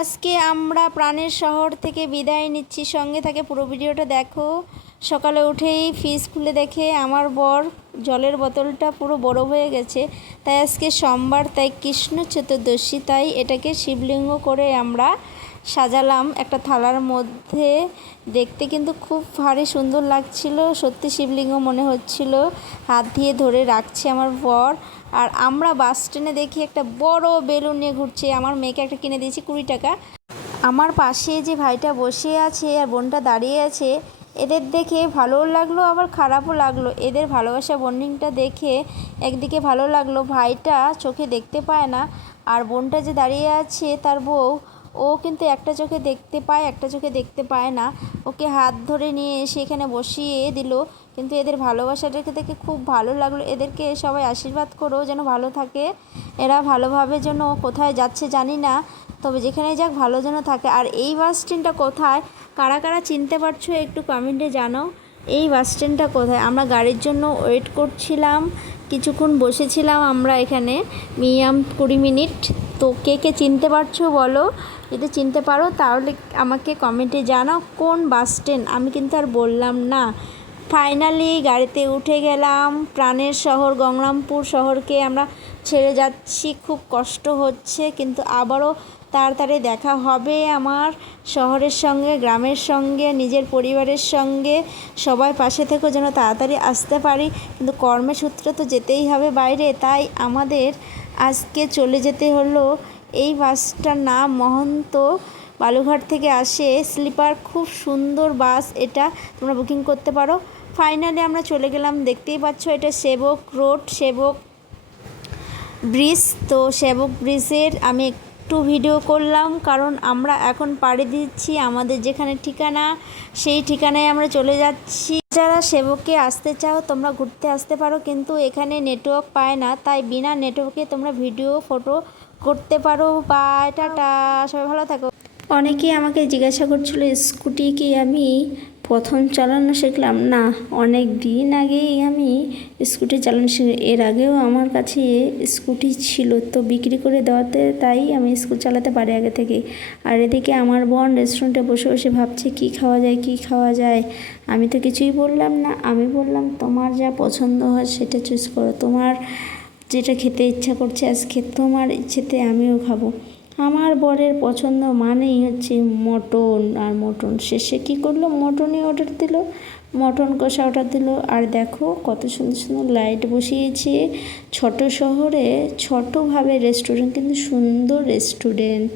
আজকে আমরা প্রাণের শহর থেকে বিদায় নিচ্ছি। সঙ্গে থাকে পুরো ভিডিওটা দেখো। সকালে উঠেই ফ্রিজ খুলে দেখে আমার বর জলের বোতলটা পুরো বড় হয়ে গেছে। তাই আজকে সোমবার, তাই কৃষ্ণ চতুর্দশী, তাই এটাকে শিবলিঙ্গ করে আমরা সাজালাম একটা থালার মধ্যে। দেখতে কিন্তু খুব ভারী সুন্দর লাগছিল। সত্যি শিবলিঙ্গ মনে হচ্ছিল। হাত দিয়ে ধরে রাখছে আমার বর। আর আমরা বাস স্ট্যান্ডে দেখি একটা বড় বেলুন নিয়ে ঘুরছে। আমার মেয়েকে একটা কিনে দিয়েছি কুড়ি টাকা। আমার পাশে যে ভাইটা বসে আছে আর বোনটা দাঁড়িয়ে আছে, এদের দেখে ভালোও লাগল, আবার খারাপও লাগল। এদের ভালোবাসা বন্ডিংটা দেখে একদিকে ভালো লাগল। ভাইটা চোখে দেখতে পায় না। আর বোনটা যে দাঁড়িয়ে আছে, তার বউ ও কিন্তু একটা চোখে দেখতে পায়, একটা চোখে দেখতে পায় না। ওকে হাত ধরে নিয়ে এসে এখানে বসিয়ে দিল। কিন্তু এদের ভালোবাসাটাকে দেখে খুব ভালো লাগল। এদেরকে সবাই আশীর্বাদ করো যেন ভালো থাকে। এরা ভালোভাবে যেন কোথায় যাচ্ছে জানি না। তবে যেখানে যাক ভালো যেন থাকে। আর এই বাস স্ট্যান্ডটা কোথায়? কারা কারা চিনতে পারছ একটু কমেন্টে জানাও। এই বাস স্ট্যান্ডটা কোথায়? আমরা গাড়ির জন্য ওয়েট করছিলাম। কিছুক্ষণ বসেছিলাম আমরা এখানে। মিনিমাম কুড়ি মিনিট। তো কে কে চিনতে পারছ বলো? যদি চিনতে পারো তাহলে আমাকে কমেন্টে জানাও কোন বাস স্ট্যান্ড। আমি কিন্তু আর বললাম না। ফাইনালি গাড়িতে উঠে গেলাম। প্রাণের শহর গঙ্গরামপুর শহরকে আমরা ছেড়ে যাচ্ছি। খুব কষ্ট হচ্ছে, কিন্তু আবারও তাড়াতাড়ি দেখা হবে আমার শহরের সঙ্গে, গ্রামের সঙ্গে, নিজের পরিবারের সঙ্গে। সবাই পাশে থেকেও যেন তাড়াতাড়ি আসতে পারি। কিন্তু কর্মের সূত্রে তো যেতেই হবে বাইরে, তাই আমাদের আজকে চলে যেতে হলো। এই বাসটার নাম মহন্ত বালুঘাট থেকে আসে। স্লিপার খুব সুন্দর বাস এটা। তোমরা বুকিং করতে পারো। ফাইনালি আমরা চলে গেলাম, দেখতেই পাচ্ছ এটা সেবক রোড, সেবক ব্রিজ। তো সেবক ব্রিজের আমি একটু ভিডিও করলাম, কারণ আমরা এখন পাড়ি দিচ্ছি আমাদের যেখানে ঠিকানা, সেই ঠিকানায় আমরা চলে যাচ্ছি। যারা সেবকে আসতে চাও, তোমরা ঘুরতে আসতে পারো, কিন্তু এখানে নেটওয়ার্ক পায় না, তাই বিনা নেটওয়ার্কে তোমরা ভিডিও ফটো করতে পারো। বা টাটা, সবাই ভালো থাকো। অনেকেই আমাকে জিজ্ঞাসা করছিল, স্কুটি কি আমি প্রথম চালানো শিখলাম। না, অনেক দিন আগেই আমি স্কুটি চালানো শিখি। এর আগেও আমার কাছে স্কুটি ছিল, তো বিক্রি করে দেওয়াতে তাই আমি স্কুটি চালাতে পারি আগে থেকে আর এদিকে আমার বোন রেস্টুরেন্টে বসে বসে ভাবছে, কী খাওয়া যায়, কী খাওয়া যায়? আমি তো কিছুই বললাম না। আমি বললাম, তোমার যা পছন্দ হয় সেটা চুজ করো। তোমার যেটা খেতে ইচ্ছা করছে আজকে তোমার ইচ্ছেতে আমিও খাব। আমার বরের পছন্দ মানেই হচ্ছে মটন, আর মটন শেষে কী করল? মটনই অর্ডার দিল, মটন কষা অর্ডার দিল। আর দেখো কত সুন্দর সুন্দর লাইট বসিয়েছে। ছোট শহরে ছোটোভাবে রেস্টুরেন্ট কিন্তু সুন্দর রেস্টুরেন্ট